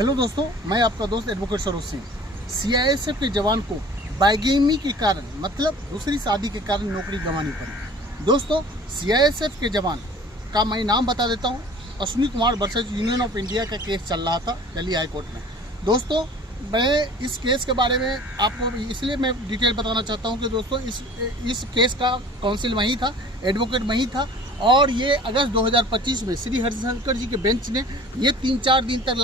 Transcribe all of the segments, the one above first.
Hello दोस्तों, मैं आपका दोस्त एडवोकेट सरोज सिंह। सीआईएसएफ के जवान को बाइगेमी के कारण मतलब दूसरी शादी के कारण नौकरी गंवानी पड़ी। दोस्तों, सीआईएसएफ के जवान का मैं नाम बता देता हूं। Ashwini Kumar versus union of India का केस चल रहा था दिल्ली हाई कोर्ट में। दोस्तों, मैं इस केस के बारे में आपको इसलिए मैं डिटेल बताना चाहता हूं कि दोस्तों इस केस का काउंसिल वहीं था, एडवोकेट वहीं था, और ये अगस्त 2025 में श्री हरिशंकर जी के बेंच ने ये 3-4 दिन तक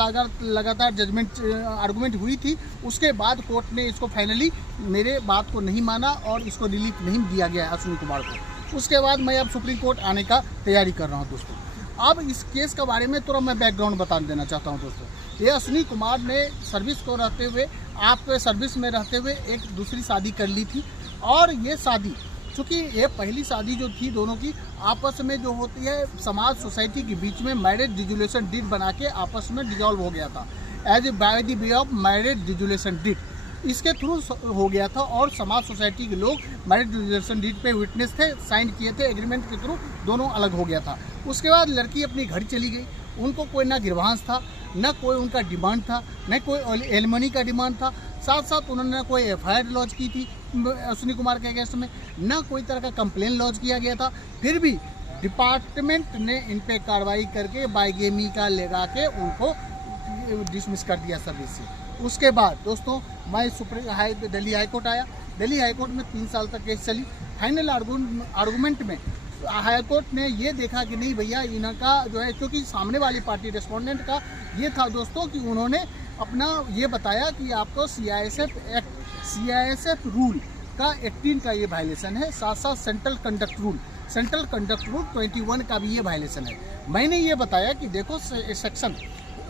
लगातार जजमेंट आर्गूमेंट हुई थी। उसके बाद कोर्ट ने इसको फाइनली मेरे बात को नहीं माना और इसको रिलीफ नहीं दिया गया अश्विनी कुमार को। उसके बाद मैं अब सुप्रीम कोर्ट आने का तैयारी कर रहा हूँ। दोस्तों, अब इस केस के बारे में थोड़ा मैं बैकग्राउंड बता देना चाहता हूँ। दोस्तों, ये अश्विनी कुमार ने सर्विस को रहते हुए आपके सर्विस में रहते हुए एक दूसरी शादी कर ली थी, और ये शादी चूँकि ये पहली शादी जो थी दोनों की आपस में जो होती है समाज सोसाइटी के बीच में मैरिज डिजुलेशन डीड बना के आपस में डिजॉल्व हो गया था as a by the way of marriage dissolution deed, इसके थ्रू हो गया था। और समाज सोसाइटी के लोग मैरिज डिजुलेशन डीड पे विटनेस थे, साइन किए थे, एग्रीमेंट के थ्रू दोनों अलग हो गया था। उसके बाद लड़की अपनी घर चली गई। उनको कोई ना गिरवांस था, न कोई उनका डिमांड था, न कोई एलिमनी का डिमांड था। साथ साथ उन्होंने कोई एफआईआर लॉन्च की थी अश्विनी कुमार के अगेंस्ट में, न कोई तरह का कंप्लेन लॉन्च किया गया था। फिर भी डिपार्टमेंट ने इन पे कार्रवाई करके बाइगेमी का लगा के उनको डिसमिस कर दिया सर्विस से। उसके बाद दोस्तों मैं दिल्ली हाई कोर्ट आया। दिल्ली हाई कोर्ट में 3 साल तक केस चली। फाइनल आर्गूमेंट में हाई कोर्ट ने ये देखा कि नहीं भैया, इनका जो है, क्योंकि सामने वाली पार्टी रेस्पोंडेंट का ये था दोस्तों कि उन्होंने अपना ये बताया कि आपको सीआईएसएफ रूल का 18 का ये वायलेशन है, साथ साथ सेंट्रल कंडक्ट रूल 21 का भी ये वायलेशन है। मैंने ये बताया कि देखो सेक्शन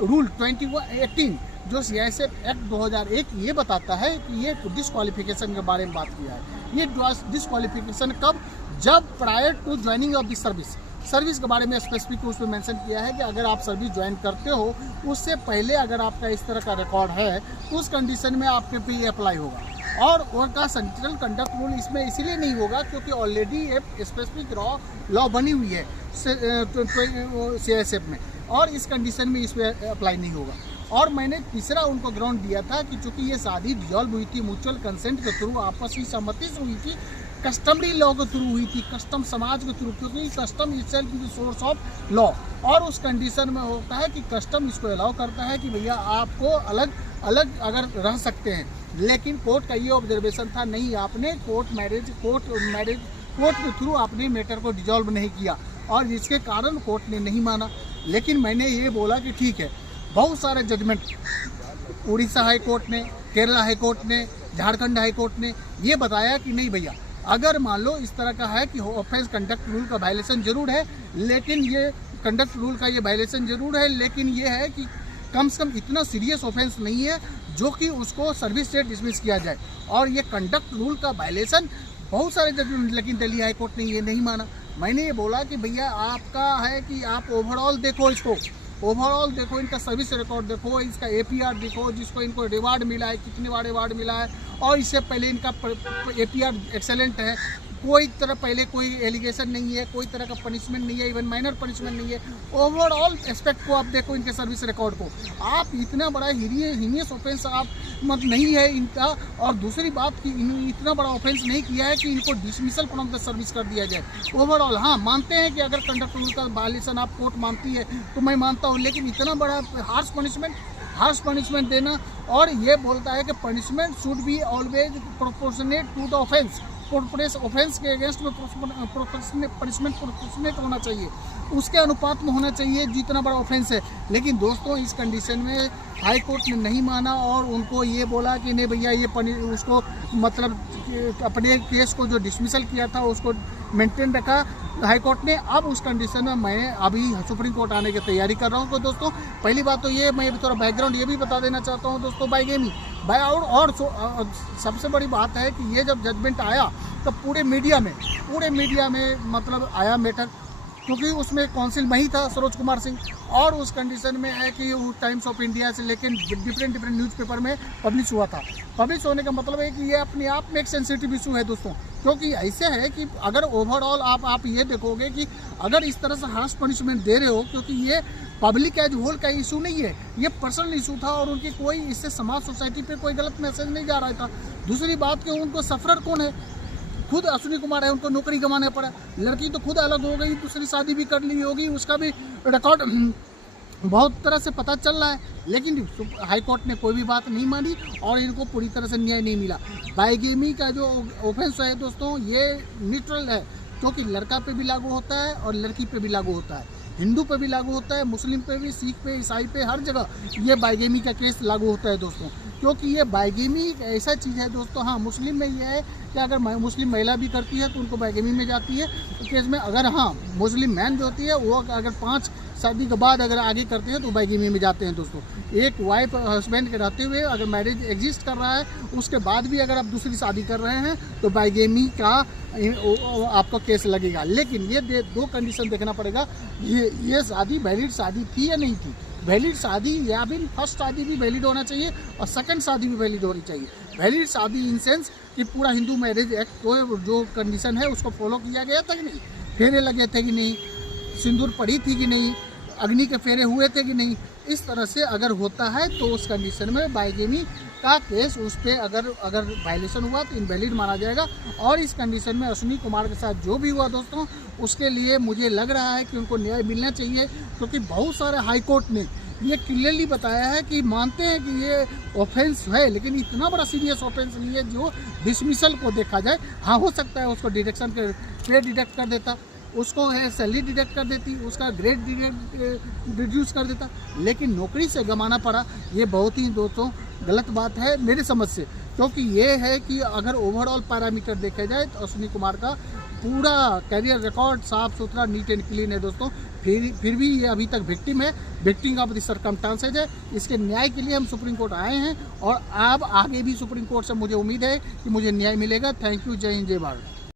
रूल 18 जो सीआईएसएफ एक्ट 2001 ये बताता है कि ये डिस्क्वालिफिकेशन के बारे में बात किया है। ये डिस्क्वालिफिकेशन कब? जब prior to joining of the service के बारे में स्पेसिफिक उसमें मेंशन किया है कि अगर आप सर्विस ज्वाइन करते हो उससे पहले अगर आपका इस तरह का रिकॉर्ड है तो उस कंडीशन में आपके पे ये अप्लाई होगा। और उनका सेंट्रल कंडक्ट रूल इसमें इसीलिए नहीं होगा क्योंकि ऑलरेडी एक स्पेसिफिक लॉ बनी हुई है सीआईएसएफ में, और इस कंडीशन में इस पर अप्लाई नहीं होगा। और मैंने तीसरा उनको ग्राउंड दिया था कि चूंकि ये शादी डिजॉल्व हुई थी म्यूचुअल कंसेंट के थ्रू, आपस की सहमति से हुई थी, कस्टमरी लॉ के थ्रू हुई थी, कस्टम समाज के थ्रू, क्योंकि custom itself is the source of law. और उस कंडीशन में होता है कि कस्टम इसको अलाउ करता है कि भैया आपको अलग अलग अगर रह सकते हैं, लेकिन कोर्ट का ये ऑब्जर्वेशन था नहीं, आपने कोर्ट के थ्रू आपने मैटर को डिजॉल्व नहीं किया, और जिसके कारण कोर्ट ने नहीं माना। लेकिन मैंने ये बोला कि ठीक है, बहुत सारे जजमेंट उड़ीसा हाई कोर्ट ने, केरला हाई कोर्ट ने, झारखंड हाई कोर्ट ने ये बताया कि नहीं भैया, अगर मान लो इस तरह का है कि ऑफेंस कंडक्ट रूल का वायलेशन जरूर है, लेकिन ये कंडक्ट रूल का ये वायलेशन जरूर है, लेकिन ये है कि कम से कम इतना सीरियस ऑफेंस नहीं है जो कि उसको सर्विस से डिसमिस किया जाए। और ये कंडक्ट रूल का वायलेशन बहुत सारे जजमेंट, लेकिन दिल्ली हाई कोर्ट ने ये नहीं माना। मैंने ये बोला कि भैया आपका है कि आप ओवरऑल देखो, इसको ओवरऑल देखो, इनका सर्विस रिकॉर्ड देखो, इसका एपीआर देखो, जिसको इनको रिवार्ड मिला है, कितने बार रिवार्ड मिला है, और इससे पहले इनका एपीआर एक्सेलेंट है, कोई तरह पहले कोई एलिगेशन नहीं है, कोई तरह का पनिशमेंट नहीं है, इवन माइनर पनिशमेंट नहीं है। ओवरऑल एस्पेक्ट को आप देखो, इनके सर्विस रिकॉर्ड को, आप इतना बड़ा हीनियस ऑफेंस आप मत नहीं है इनका। और दूसरी बात कि इतना बड़ा ऑफेंस नहीं किया है कि इनको डिसमिसल फ्रॉम द सर्विस कर दिया जाए। ओवरऑल हाँ, मानते हैं कि अगर कंडक्ट रूल का वायलेशन आप कोर्ट मानती है तो मैं मानता हूँ, लेकिन इतना बड़ा हार्श पनिशमेंट देना, और ये बोलता है कि punishment should be always proportionate to the offence, offence के अगेंस्ट में पनिशमेंट प्रोपोर्शनेट होना चाहिए, उसके अनुपात में होना चाहिए जितना बड़ा ऑफेंस है। लेकिन दोस्तों इस कंडीशन में हाई कोर्ट ने नहीं माना, और उनको ये बोला कि नहीं भैया ये उसको मतलब अपने केस को जो डिसमिसल किया था उसको मेंटेन रखा हाई कोर्ट ने। अब उस कंडीशन में मैं अभी सुप्रीम कोर्ट आने की तैयारी कर रहा हूँ। तो दोस्तों पहली बात तो ये, मैं थोड़ा बैकग्राउंड ये भी बता देना चाहता हूँ दोस्तों, बाइगेमी और सबसे बड़ी बात है कि ये जब जजमेंट आया तब पूरे मीडिया में मतलब आया मैटर, क्योंकि उसमें काउंसिल में ही था सरोज कुमार सिंह, और उस कंडीशन में है कि टाइम्स ऑफ इंडिया से लेकिन डिफरेंट न्यूज़पेपर में पब्लिश हुआ था। पब्लिश होने का मतलब है कि ये अपने आप में एक सेंसिटिव इशू है दोस्तों, क्योंकि ऐसे है कि अगर ओवरऑल आप ये देखोगे कि अगर इस तरह से हार्श पनिशमेंट दे रहे हो, क्योंकि ये पब्लिक एज होल का इशू नहीं है, ये पर्सनल इशू था और उनकी कोई इससे समाज सोसाइटी पे कोई गलत मैसेज नहीं जा रहा था। दूसरी बात कि उनको सफरर कौन है, खुद अश्विनी कुमार है, उनको नौकरी गंवाने पड़ा। लड़की तो खुद अलग हो गई, दूसरी शादी भी कर ली होगी, उसका भी रिकॉर्ड बहुत तरह से पता चल रहा है, लेकिन हाई कोर्ट ने कोई भी बात नहीं मानी और इनको पूरी तरह से न्याय नहीं मिला। बाइगेमी का जो ऑफेंस है दोस्तों, ये न्यूट्रल है, क्योंकि लड़का पे भी लागू होता है और लड़की पे भी लागू होता है, हिंदू पे भी लागू होता है, मुस्लिम पे भी, सिख पे, ईसाई पे, हर जगह ये बाइगेमी का केस लागू होता है दोस्तों। क्योंकि ये बाइगेमी एक ऐसा चीज़ है दोस्तों, हाँ मुस्लिम में ये है कि अगर मुस्लिम महिला भी करती है तो उनको बाइगेमी में जाती है केस में। अगर हाँ मुस्लिम मैन जो होती है वो अगर 5 शादी के बाद अगर आगे करते हैं तो बाइगेमी में जाते हैं दोस्तों। एक वाइफ हस्बैंड के रहते हुए अगर मैरिज एग्जिस्ट कर रहा है, उसके बाद भी अगर आप दूसरी शादी कर रहे हैं तो बाइगेमी का आपका केस लगेगा। लेकिन ये 2 कंडीशन देखना पड़ेगा, ये शादी वैलिड शादी थी या नहीं थी। वैलिड शादी या फिर फर्स्ट शादी भी वैलिड होना चाहिए और सेकंड शादी भी वैलिड होनी चाहिए। वैलिड शादी इन सेंस कि पूरा हिंदू मैरिज एक्ट को जो कंडीशन है उसको फॉलो किया गया था कि नहीं, फेरे लगे थे कि नहीं, सिंदूर पड़ी थी कि नहीं, अग्नि के फेरे हुए थे कि नहीं। इस तरह से अगर होता है तो उस कंडीशन में बाइगेमी का केस उस पर अगर वायलेशन हुआ तो इनवैलिड माना जाएगा। और इस कंडीशन में अश्विनी कुमार के साथ जो भी हुआ दोस्तों, उसके लिए मुझे लग रहा है कि उनको न्याय मिलना चाहिए, क्योंकि बहुत सारे हाई कोर्ट ने ये क्लियरली बताया है कि मानते हैं कि ये ऑफेंस है, लेकिन इतना बड़ा सीरियस ऑफेंस नहीं है जो डिसमिसल को देखा जाए। हाँ हो सकता है उसको डिडक्शन पे डिडक्ट कर देता, उसको है सैलरी डिडक्ट कर देती, उसका ग्रेड रिड्यूस कर देता, लेकिन नौकरी से गंवाना पड़ा, ये बहुत ही दोस्तों गलत बात है मेरे समझ से। क्योंकि ये है कि अगर ओवरऑल पैरामीटर देखा जाए तो अश्विनी कुमार का पूरा करियर रिकॉर्ड साफ सुथरा, नीट एंड क्लीन है दोस्तों। फिर भी ये अभी तक विक्टिम है, विक्टिम ऑफ द सर्कमस्टांसेज है। इसके न्याय के लिए हम सुप्रीम कोर्ट आए हैं और अब आगे भी सुप्रीम कोर्ट से मुझे उम्मीद है कि मुझे न्याय मिलेगा। थैंक यू, जय हिंद, जय भारत।